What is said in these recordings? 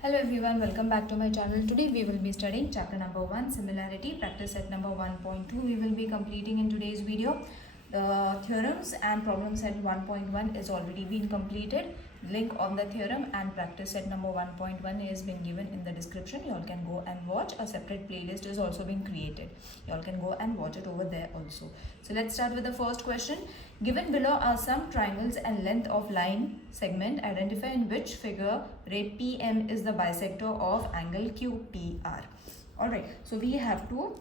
Hello everyone, welcome back to my channel. Today we will be studying chapter number 1, Similarity, practice set number 1.2. We will be completing in today's video. The theorems and problem set 1.1 is already been completed. Link on the theorem and practice set number 1.1 is been given in the description. You all can go and watch. A separate playlist is also been created. You all can go and watch it over there also. So let's start with the first question. Given below are some triangles and length of line segment. Identify in which figure ray PM is the bisector of angle QPR. Alright, so we have to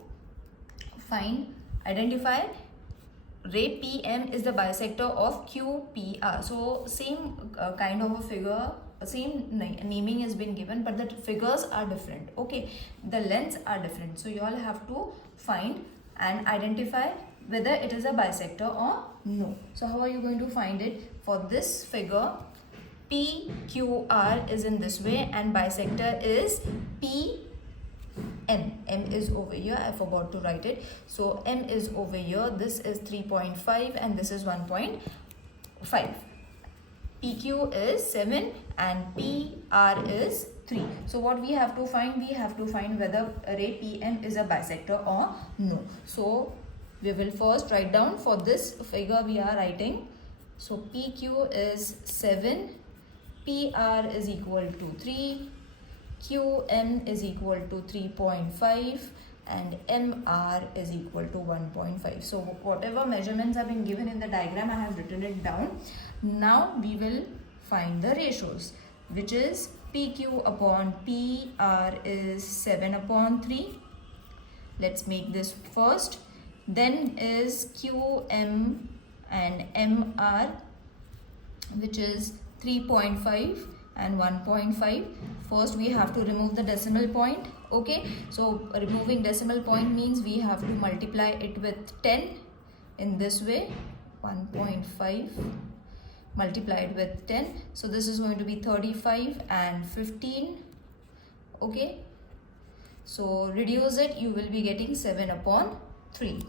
identify ray PM is the bisector of QPR. So same kind of a figure, same naming has been given, but the figures are different. Okay, the lengths are different. So you all have to find and identify whether it is a bisector or no. So how are you going to find it? For this figure, PQR is in this way and bisector is PM. M is over here. I forgot to write it. So M is over here. This is 3.5 and this is 1.5. PQ is 7 and PR is 3. So what we have to find? We have to find whether ray PM is a bisector or no. So we will first write down for this figure we are writing. So PQ is 7, PR is equal to 3, QM is equal to 3.5 and MR is equal to 1.5. So whatever measurements have been given in the diagram, I have written it down. Now we will find the ratios, which is PQ upon PR is 7 upon 3. Let's make this first. Then is QM and MR, which is 3.5 and 1.5. First we have to remove the decimal point. Okay, so removing decimal point means we have to multiply it with 10 in this way. 1.5 multiplied with 10, so this is going to be 35 and 15. Okay, so reduce it, you will be getting 7 upon 3.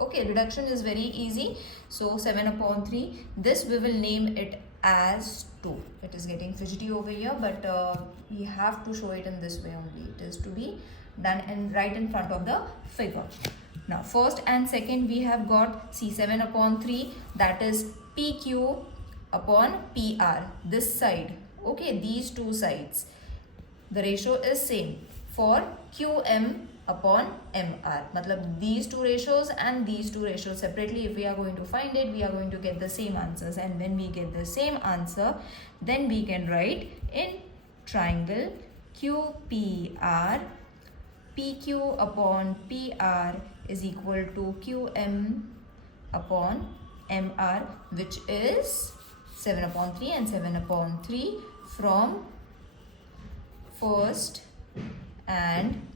Okay, reduction is very easy. So 7 upon 3, this we will name it as 2. It is getting fidgety over here, but we have to show it in this way only. It is to be done right in front of the figure. Now first and second we have got C7 upon 3, that is PQ upon PR, this side. Okay, these two sides, the ratio is same. For QM upon MR, matlab these two ratios and these two ratios separately, if we are going to find it, we are going to get the same answers, and when we get the same answer, then we can write in triangle QPR, PQ upon PR is equal to QM upon MR, which is 7 upon 3 and 7 upon 3 from first and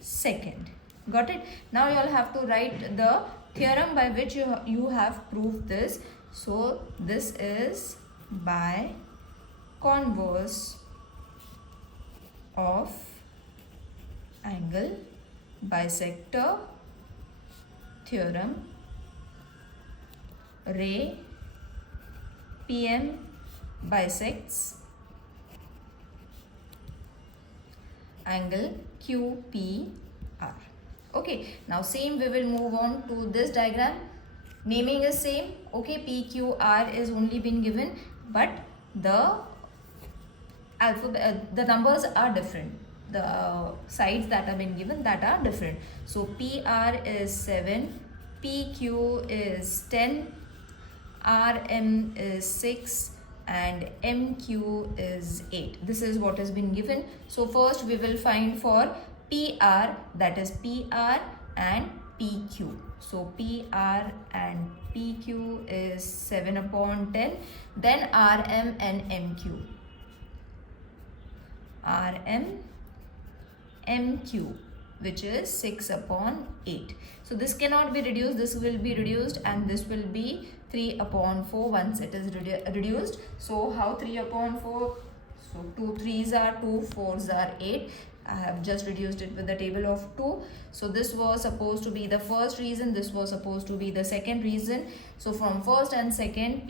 second. Got it? Now you all have to write the theorem by which you have proved this. So this is by converse of angle bisector theorem, ray PM bisects angle QPR. Okay, now same we will move on to this diagram. Naming is same. Okay, PQR is only been given, but the alphabet, the numbers are different. The sides that have been given, that are different. So PR is 7, PQ is 10, RM is 6 and MQ is 8. This is what has been given. So first we will find for PR, that is PR and PQ. So PR and PQ is 7 upon 10. Then RM and MQ. RM, MQ, which is 6 upon 8. So this cannot be reduced, this will be reduced, and this will be 3 upon 4 once it is reduced. So how 3 upon 4? So 2 3s are 2, 4s are 8. I have just reduced it with the table of 2. So this was supposed to be the first reason, this was supposed to be the second reason. So from first and second,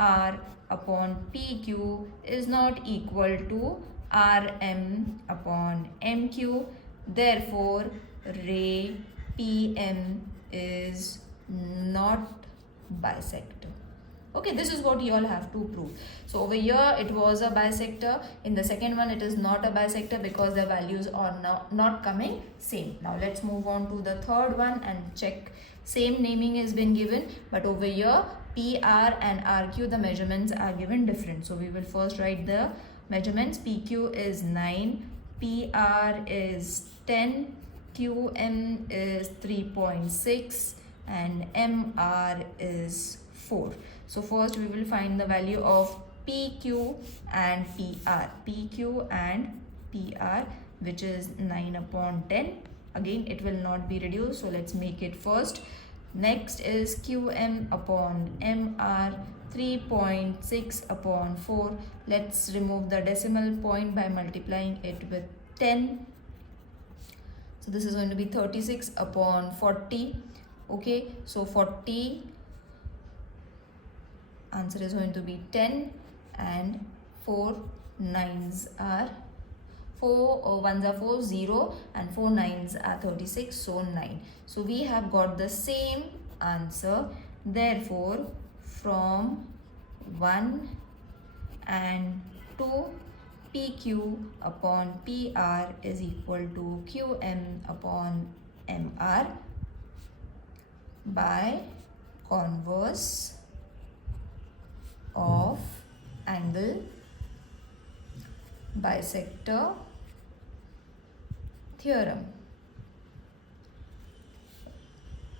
PR upon PQ is not equal to RM upon MQ. Therefore, ray PM is not bisector. Okay, this is what you all have to prove. So over here it was a bisector. In the second one it is not a bisector because the values are not coming same. Now let's move on to the third one and check. Same naming has been given, but over here PR and RQ, the measurements are given different. So we will first write the measurements. PQ is 9, PR is 10, QM is 3.6 and MR is 4. So first we will find the value of PQ and PR. PQ and PR, which is 9 upon 10. Again, it will not be reduced, so let's make it first. Next is QM upon MR, 3.6 upon 4. Let's remove the decimal point by multiplying it with 10. So this is going to be 36 upon 40. Okay, so 40, answer is going to be 10, and 4 nines are 4 ones are 4, 0, and 4 nines are 36, so 9. So we have got the same answer. Therefore, from 1 and 2, PQ upon PR is equal to QM upon MR by converse of angle bisector theorem.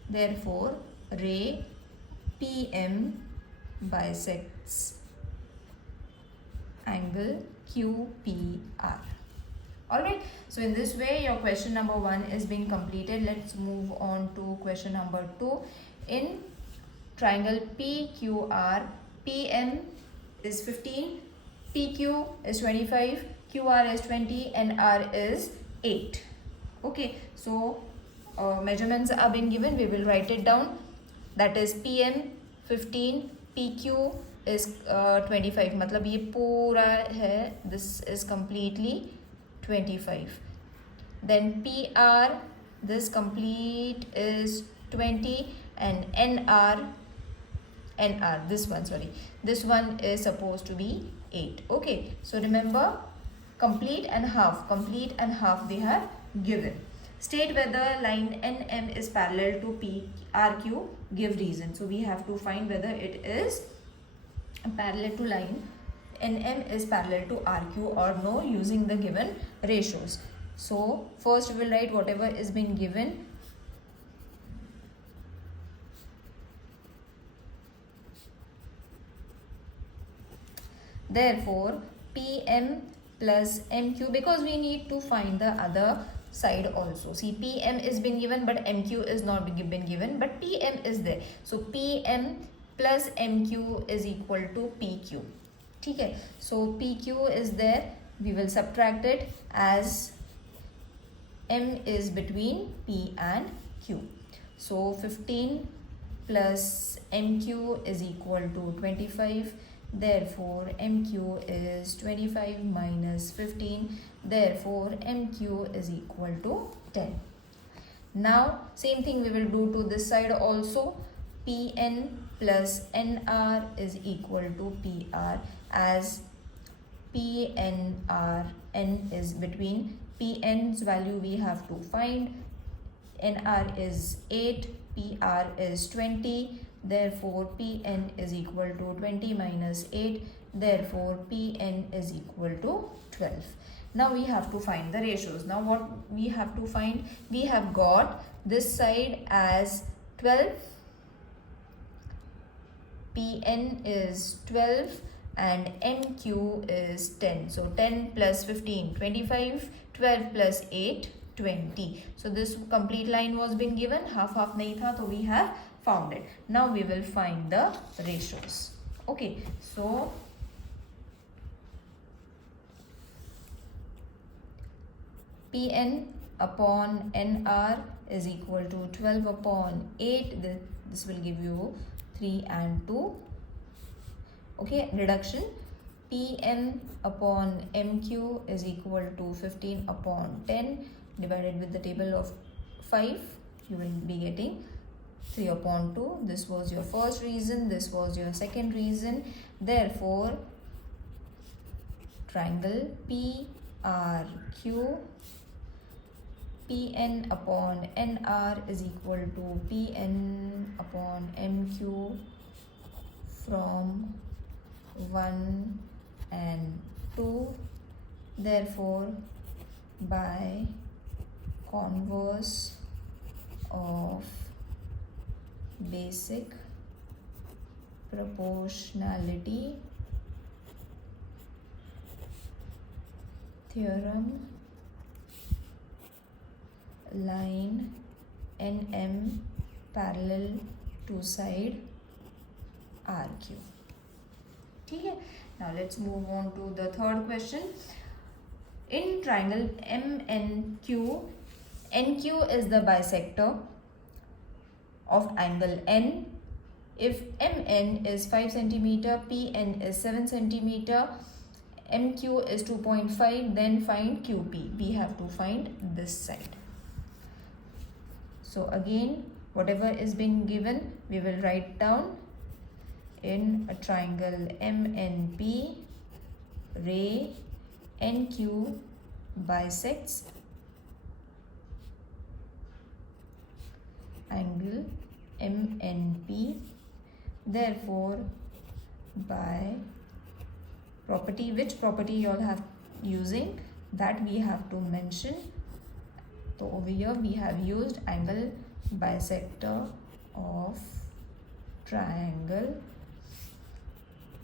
Therefore, ray PM bisects angle QPR. Alright, so in this way your question number 1 is being completed. Let's move on to question number 2. In triangle PQR, PM is 15, PQ is 25, QR is 20 and R is 8. Okay, so measurements are being given. We will write it down. That is PM 15, PQ is 25. मतलब ये पूरा है, this is completely 25. Then PR, this complete is 20, and NR, this one is supposed to be 8. Okay, so remember, complete and half they have given. State whether line NM is parallel to PRQ, give reason. So we have to find whether it is parallel to line NM is parallel to RQ or no using the given ratios. So first we will write whatever is been given. Therefore, PM plus MQ, because we need to find the other side also. See, PM is been given but MQ is not been given, but PM is there. So PM plus MQ is equal to PQ. Okay, so PQ is there. We will subtract it as M is between P and Q. So 15 plus MQ is equal to 25. Therefore, MQ is 25 minus 15. Therefore, MQ is equal to 10. Now, same thing we will do to this side also. PN plus NR is equal to PR, as PNR, N is between. PN's value we have to find. NR is 8, PR is 20. Therefore, PN is equal to 20 minus 8. Therefore, PN is equal to 12. Now we have to find the ratios. Now what we have to find? We have got this side as 12. PN is 12 and NQ is 10. So 10 plus 15, 25. 12 plus 8, 20. So this complete line was been given. Half nahi tha, so we have found it. Now we will find the ratios. Okay, so PN upon NR is equal to 12 upon 8. This will give you 3 and 2. Okay, reduction. Pn upon mq is equal to 15 upon 10 divided with the table of 5. You will be getting 3 upon 2. This was your first reason. This was your second reason. Therefore, triangle PRQ, Pn upon Nr is equal to Pn upon Mq from 1 and 2. Therefore, by converse of basic proportionality theorem, line NM parallel to side RQ. Okay. Now let's move on to the third question. In triangle MNQ, NQ is the bisector of angle N. If MN is 5 cm, PN is 7 cm, MQ is 2.5, then find QP. We have to find this side. So again, whatever is being given, we will write down. In a triangle MNP, ray NQ bisects angle MNP. Therefore, by property, which property you all have using, that we have to mention. So over here we have used angle bisector of triangle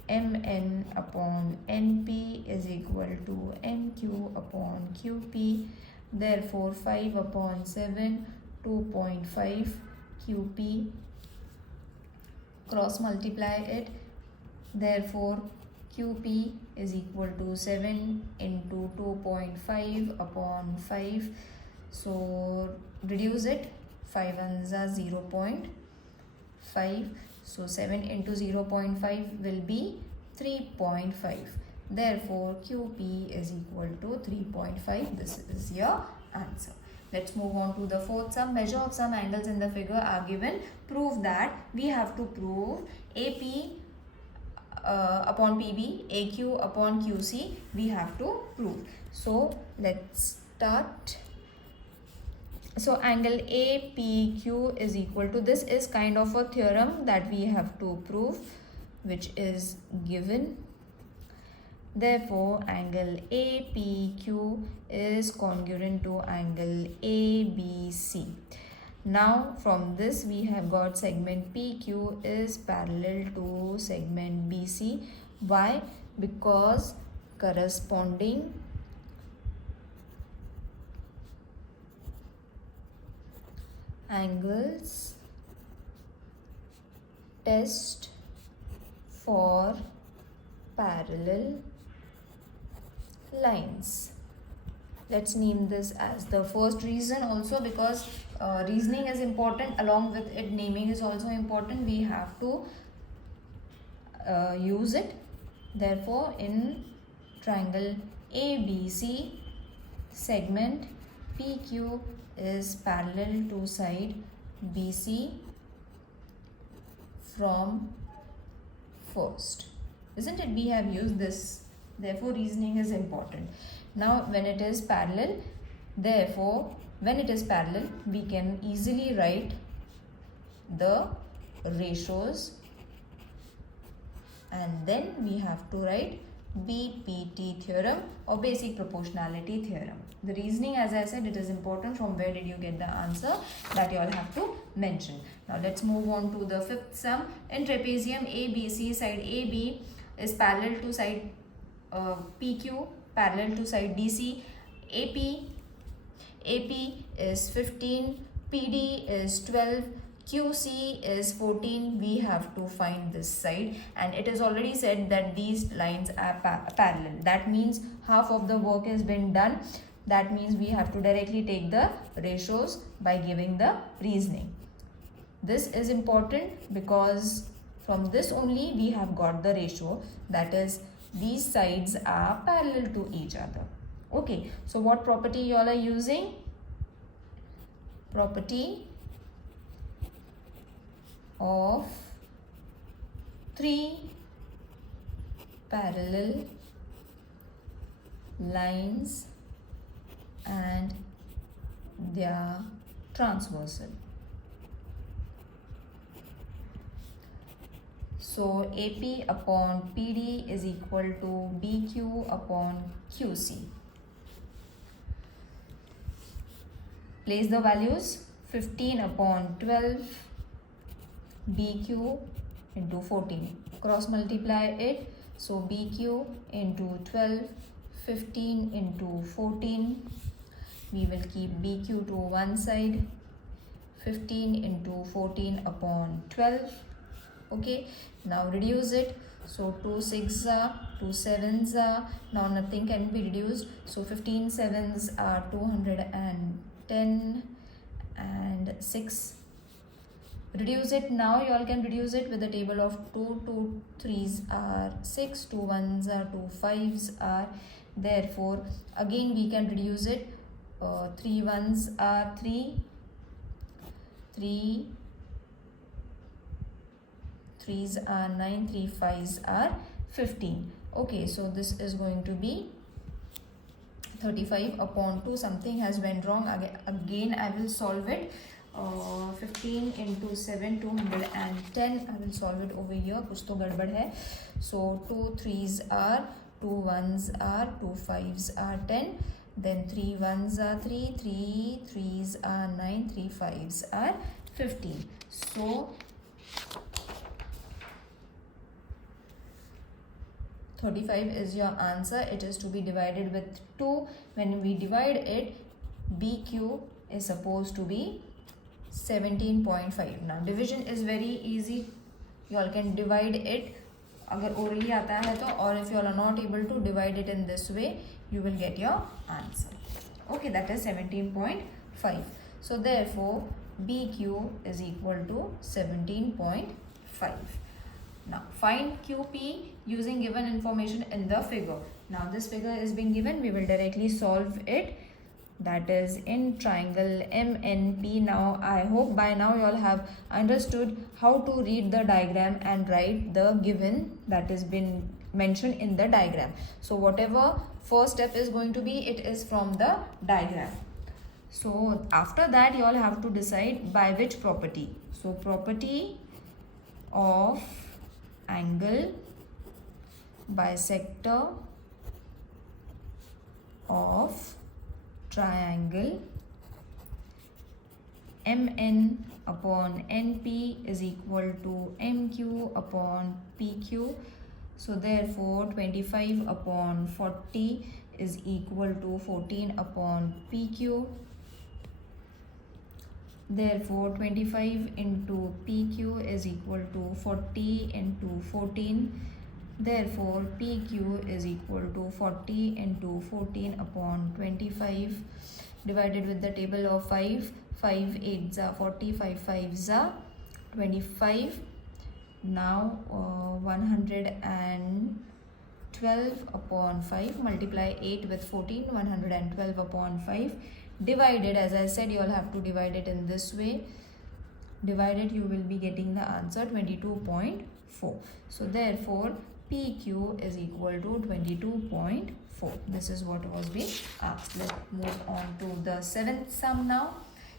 MN upon NP is equal to NQ upon QP. Therefore, 5 upon 7, 2.5 QP. Cross multiply it. Therefore, QP is equal to 7 into 2.5 upon 5. So, reduce it. 5 ones are 0.5. So 7 into 0.5 will be 3.5. Therefore, QP is equal to 3.5. This is your answer. Let's move on to the fourth sum. Measure of some angles in the figure are given. Prove that. We have to prove AP upon PB, AQ upon QC. We have to prove. So let's start. So angle APQ is equal to, this is kind of a theorem that we have to prove, which is given. Therefore, angle APQ is congruent to angle ABC. Now, from this we have got segment PQ is parallel to segment BC. Why? Because corresponding angles test for parallel lines. Let's name this as the first reason also, because reasoning is important, along with it naming is also important. We have to use it. Therefore, in triangle ABC, segment PQ is parallel to side BC from first. Isn't it? We have used this. Therefore, reasoning is important. Now, when it is parallel, therefore, when it is parallel, we can easily write the ratios, and then we have to write BPT theorem or basic proportionality theorem. The reasoning, as I said, it is important. From where did you get the answer, that you all have to mention. Now let's move on to the fifth sum. In trapezium ABC, side AB is parallel to side PQ, parallel to side DC. AP is 15, PD is 12, QC is 14. We have to find this side, and it is already said that these lines are parallel. That means half of the work has been done. That means we have to directly take the ratios by giving the reasoning. This is important because From this only we have got the ratio, that is these sides are parallel to each other. Okay, so what property you all are using? Property of three parallel lines and their transversal. So AP upon PD is equal to BQ upon QC. Place the values. 15 upon 12 BQ into 14. Cross multiply it. So BQ into 12, 15 into 14. We will keep BQ to one side. 15 into 14 upon 12. Okay, now reduce it. So 2 6s are, 2 7s are, now nothing can be reduced. So 15 7s are 210 and 6. Reduce it now. You all can reduce it with the table of 2. 2 3s are 6, 2 1s are 2 5s are. Therefore, again we can reduce it. 3 1s are 3, 3 3s are 9, 3 5s are 15. Okay, so this is going to be 35 upon 2. Something has went wrong. Again I will solve it. 15 into 7, 210. I will solve it over here. Kuch to gadbad hai. So 2 3s are, 2 1s are, 2 5s are 10. Then 3 1s are 3, 3 3s are 9, 3 5s are 15. So 35 is your answer. It is to be divided with 2. When we divide it, BQ is supposed to be 17.5. Now division is very easy. You all can divide it agar orally aata hai to, or if you all are not able to divide it in this way, you will get your answer. Okay, that is 17.5. So therefore BQ is equal to 17.5. Now find QP using given information in the figure. Now this figure is being given, we will directly solve it. That is in triangle MNP. Now I hope by now you all have understood how to read the diagram and write the given that has been mentioned in the diagram. So whatever first step is going to be, it is from the diagram. So after that you all have to decide by which property. So property of angle bisector of triangle MN upon NP is equal to MQ upon PQ. So therefore 25 upon 40 is equal to 14 upon PQ. Therefore 25 into PQ is equal to 40 into 14. Therefore PQ is equal to 40 into 14 upon 25 divided with the table of 5. 5 8s are 40, 5 5s are 25. Now 112 upon 5, multiply 8 with 14, 112 upon 5 divided, as I said, you all have to divide it in this way. Divided, you will be getting the answer 22.4. So therefore PQ is equal to 22.4. This is what was being asked. Let's move on to the seventh sum now.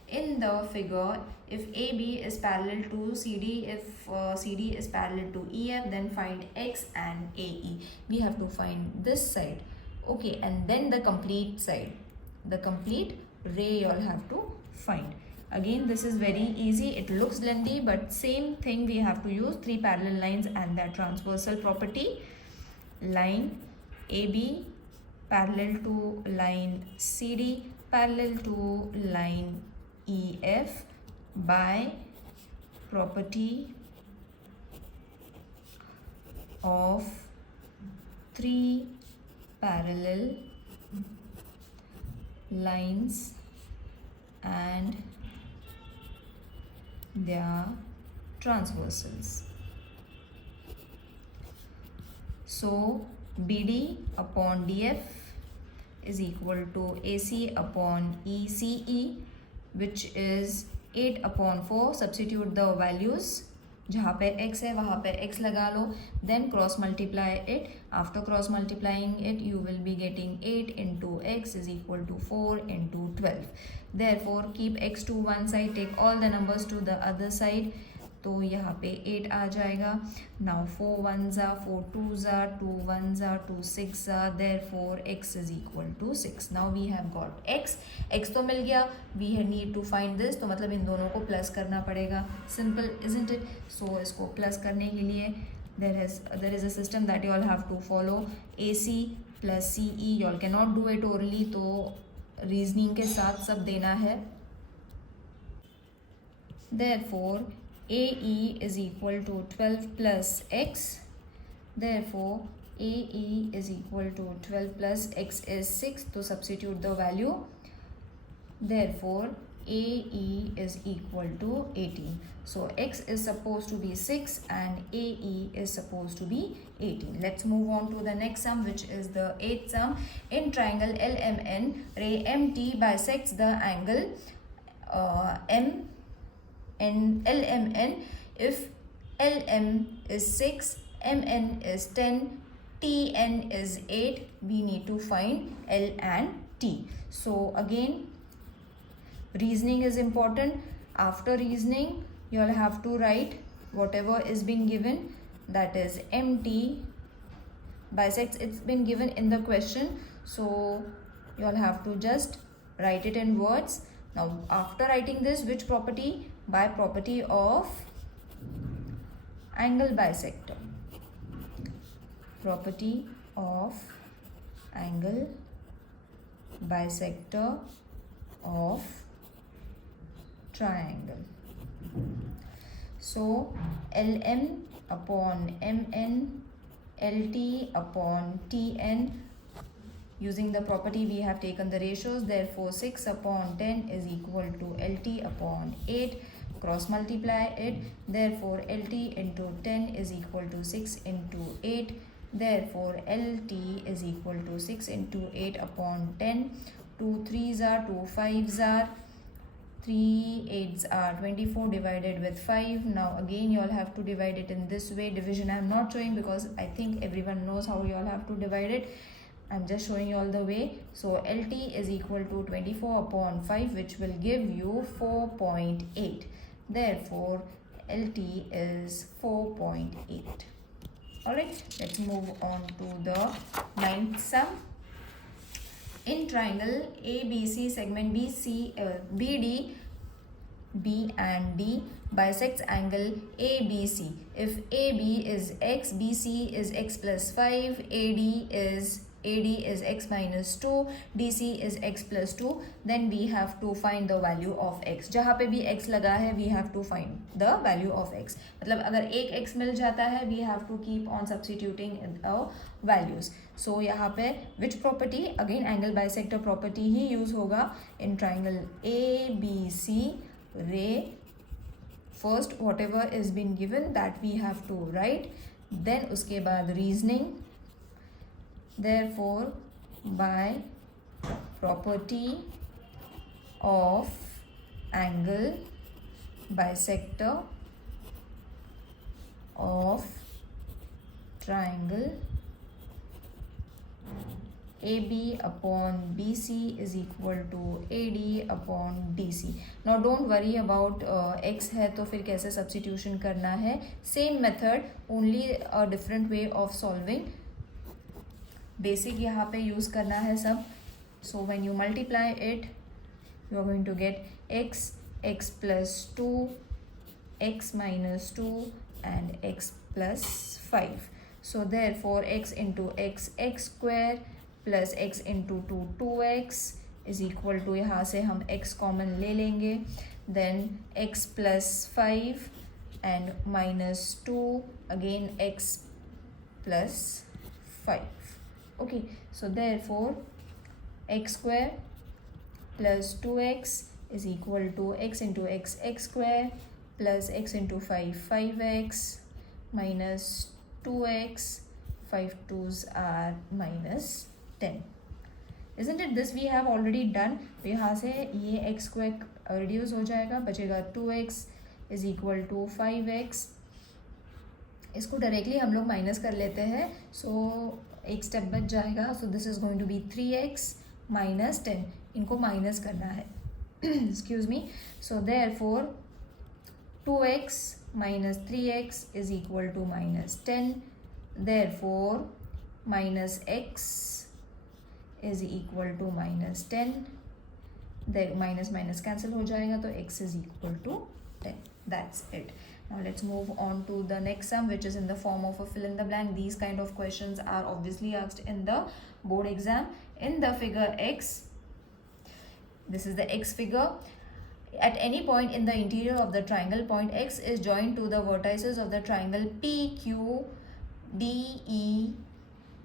In the figure, if AB is parallel to CD, if CD is parallel to EF, then find X and AE. We have to find this side. Okay, and then the complete side. The complete ray you all have to find. Again, this is very easy. It looks lengthy, but same thing we have to use. 3 parallel lines and their transversal property. Line AB parallel to line CD parallel to line EF by property of 3 parallel lines and their transversals. So BD upon DF is equal to AC upon ECE, which is 8 upon 4. Substitute the values. जहाँ पे x है वहाँ पे x लगा लो, then cross multiply it. After cross multiplying it, you will be getting 8 into x is equal to 4 into 12. Therefore, keep x to one side, take all the numbers to the other side. तो यहाँ पे 8 आ जाएगा. Now 4 1s are 4 2s are 2 1s are 2 6 are, therefore x is equal to 6. Now we have got x. x तो मिल गया. We need to find this. तो मतलब इन दोनों को प्लस करना पड़ेगा. Simple, isn't it? So इसको प्लस करने के लिए there is a system that you all have to follow. AC plus CE, you all cannot do it orally. तो रीजनिंग के साथ सब देना है. Therefore AE is equal to 12 plus x. Therefore AE is equal to 12 plus x is 6. To substitute the value. Therefore AE is equal to 18. So x is supposed to be 6 and AE is supposed to be 18. Let's move on to the next sum, which is the 8th sum. In triangle LMN, ray MT bisects the angle M and LMN if LM is 6, MN is 10, TN is 8. We need to find L and T. So again, reasoning is important. After reasoning, you all have to write whatever is being given, that is MT bisects. It's been given in the question, so you all have to just write it in words. Now after writing this, which property? By property of angle bisector. Property of angle bisector of triangle. So LM upon MN, LT upon TN. Using the property, we have taken the ratios. Therefore 6 upon 10 is equal to LT upon 8. Cross multiply it. Therefore LT into 10 is equal to 6 into 8. Therefore LT is equal to 6 into 8 upon 10. 2 3s are, 2 5s are, 3 8s are 24 divided with 5. Now again you all have to divide it in this way. Division I am not showing because I think everyone knows how you all have to divide it. I'm just showing you all the way. So LT is equal to 24 upon 5, which will give you 4.8. Therefore LT is 4.8. Alright, let's move on to the 9th sum. In triangle ABC, segment BD, B and D bisects angle ABC. If AB is x, BC is x plus 5, AD is x minus 2, DC is x plus 2, then we have to find the value of x. जहाँ पे भी x लगा है, we have to find the value of x. मतलब अगर एक x मिल जाता है, we have to keep on substituting our values. So यहाँ पे which property? Again angle bisector property he use होगा in triangle ABC ray. First whatever is been given that we have to write, then उसके बाद reasoning. Therefore by property of angle bisector of triangle AB upon BC is equal to AD upon DC. Now don't worry about x है तो फिर कैसे substitution करना है. Same method, only a different way of solving. Basic यहाँ पे use करना है सब. So when you multiply it, you are going to get x, x plus 2, x minus 2 and x plus 5. So therefore x into x, x square plus x into 2, 2x is equal to, यहाँ से हम x common ले लेंगे, then x plus 5 and minus 2, again x plus 5. Okay, so therefore x square plus 2x is equal to x into x, x square plus x into 5, 5x minus 2x, 5 2s are -10. Isn't it? This we have already done. तो यहाँ से ये x को एक reduce हो जाएगा, बचेगा 2x is equal to 5x. इसको डायरेक्टली हम लोग माइनस कर लेते हैं, सो एक स्टेप बच जाएगा. So this is going to be 3x minus 10. इनको माइनस करना है. Excuse me. So therefore 2x minus 3x is equal to -10. Therefore minus x is equal to -10. There minus minus cancel हो जाएगा, तो x is equal to 10. That's it. Now let's move on to the next sum, which is in the form of a fill in the blank. These kind of questions are obviously asked in the board exam. In the figure x, this is the x figure. At any point in the interior of the triangle, point x is joined to the vertices of the triangle PQDE.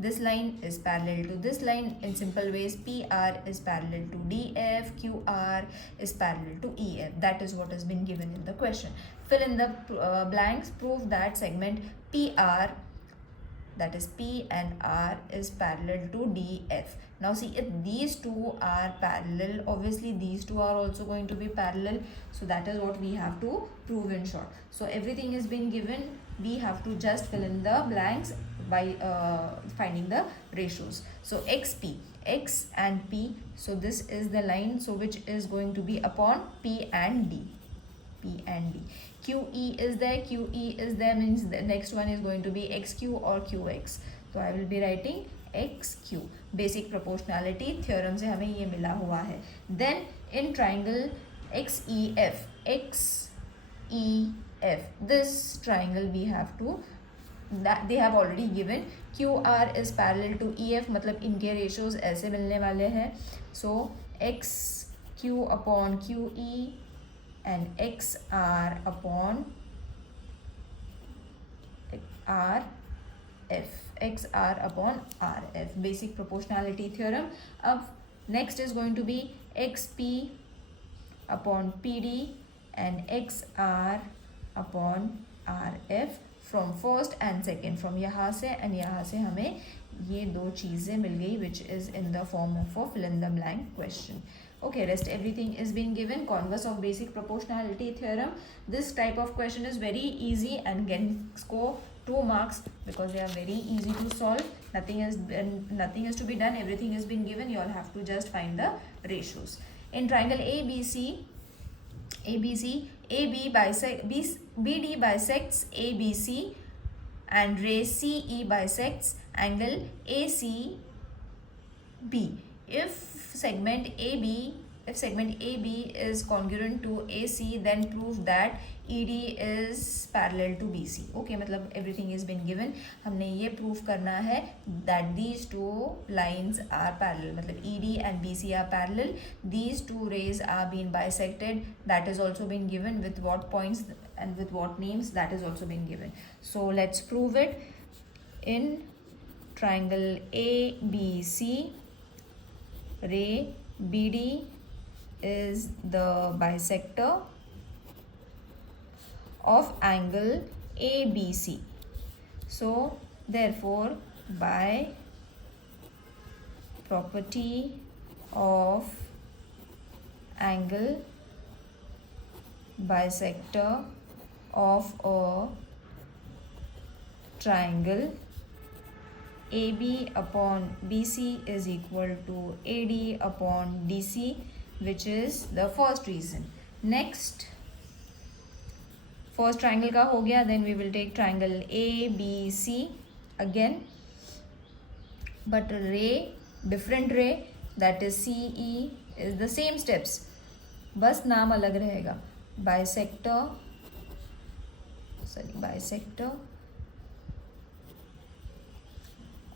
This line is parallel to this line. In simple ways, PR is parallel to DF, QR is parallel to EF. That is what has been given in the question. Fill in the blanks. Prove that segment PR, that is P and R, is parallel to DF. Now see, if these two are parallel, obviously these two are also going to be parallel. So that is what we have to prove in short. So everything is been given. We have to just fill in the blanks by finding the ratios. So XP, X and P. So this is the line, so which is going to be upon P and D. P and D. QE is there. QE is there means the next one is going to be XQ or QX. So I will be writing XQ. Basic proportionality theorem से हमें ये मिला हुआ है. Then in triangle XEF, XEF, this triangle we have to, that they have already given. QR is parallel to EF, मतलब इनके ratios ऐसे मिलने वाले हैं. So XQ upon QE and XR upon RF. XR upon RF. Basic proportionality theorem. अब next is going to be XP upon PD and XR upon RF from first and second. From यहाँ से and यहाँ से हमें ये दो चीज़ें मिल गई, which is in the form of a fill in the blank question. Okay, rest everything is been given. Converse of basic proportionality theorem. This type of question is very easy and can score 2 marks because they are very easy to solve. Nothing is to be done. Everything has been given. You all have to just find the ratios. In triangle ABC, BD bisects ABC and ray CE bisects angle ACB. If segment AB is congruent to AC, then prove that ED is parallel to BC. Okay, मतलब everything is been given. हमने ये prove करना है that these two lines are parallel. मतलब ED and BC are parallel. These two rays are being bisected. That is also been given. With what points and with what names, that is also been given. So let's prove it. In triangle ABC, ray BD is the bisector of angle ABC. So therefore, by property of angle bisector of a triangle, AB upon BC is equal to AD upon DC, which is the first reason. Next, first triangle का हो गया, then we will take triangle ABC again, but ray, different ray, that is CE, is the same steps, बस नाम अलग रहेगा. Bisector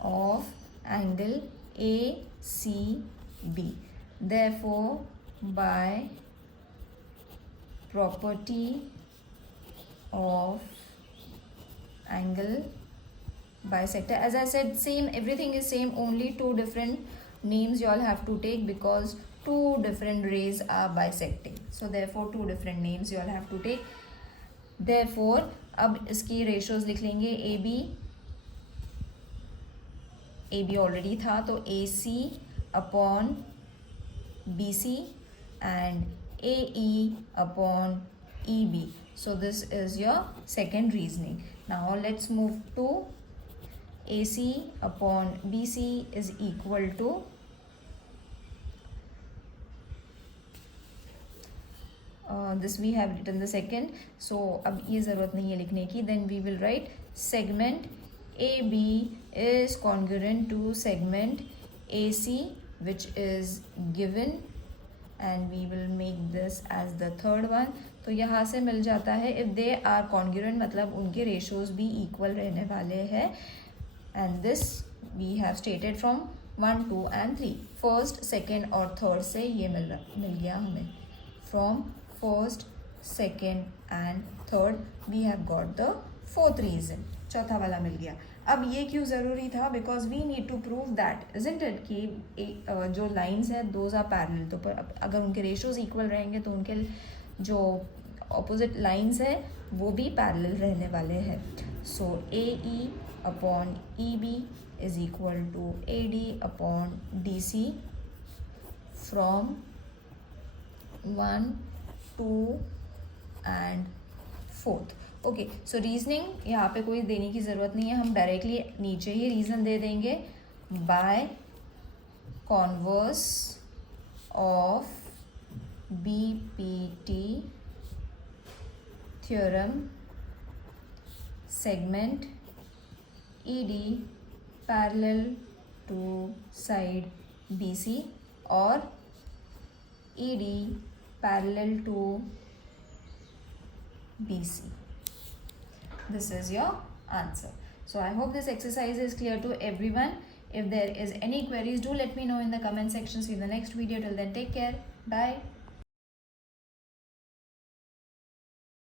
of angle ACB. Therefore, by property of angle bisector, as I said, same, everything is same, only two different names you all have to take because two different rays are bisecting. So therefore two different names you all have to take. Therefore अब इसकी ratios लिख लेंगे. AB AB already था, तो AC upon BC and AE upon EB. So this is your second reasoning. Now let's move to AC upon BC is equal to this we have written the second, so अब ये ज़रूरत नहीं है लिखने की. Then we will write segment AB is congruent to segment AC which is given and we will make this as the third one. तो यहाँ से मिल जाता है if they are congruent मतलब उनके ratios भी equal रहने वाले हैं, and this we have stated from 1, 2 and 3. First, second और third से ये मिल गया हमें. From first, second and third we have got the fourth reason. चौथा वाला मिल गया. अब ये क्यों ज़रूरी था? Because we need to prove that isn't it कि जो लाइन्स हैं दोज आर पैरेलल. तो अगर उनके रेशियोज इक्वल रहेंगे तो उनके जो ऑपोजिट लाइन्स हैं वो भी पैरेलल रहने वाले हैं. So AE upon EB is equal to AD upon DC from 1, 2 and 4th. Okay, so reasoning यहाँ पे कोई देने की ज़रूरत नहीं है, हम डायरेक्टली नीचे ही रीज़न दे देंगे. By converse of BPT theorem segment ED parallel to side BC और ED parallel to BC. This is your answer. So I hope this exercise is clear to everyone. If there is any queries, do let me know in the comment section. See you in the next video. Till then, take care. Bye.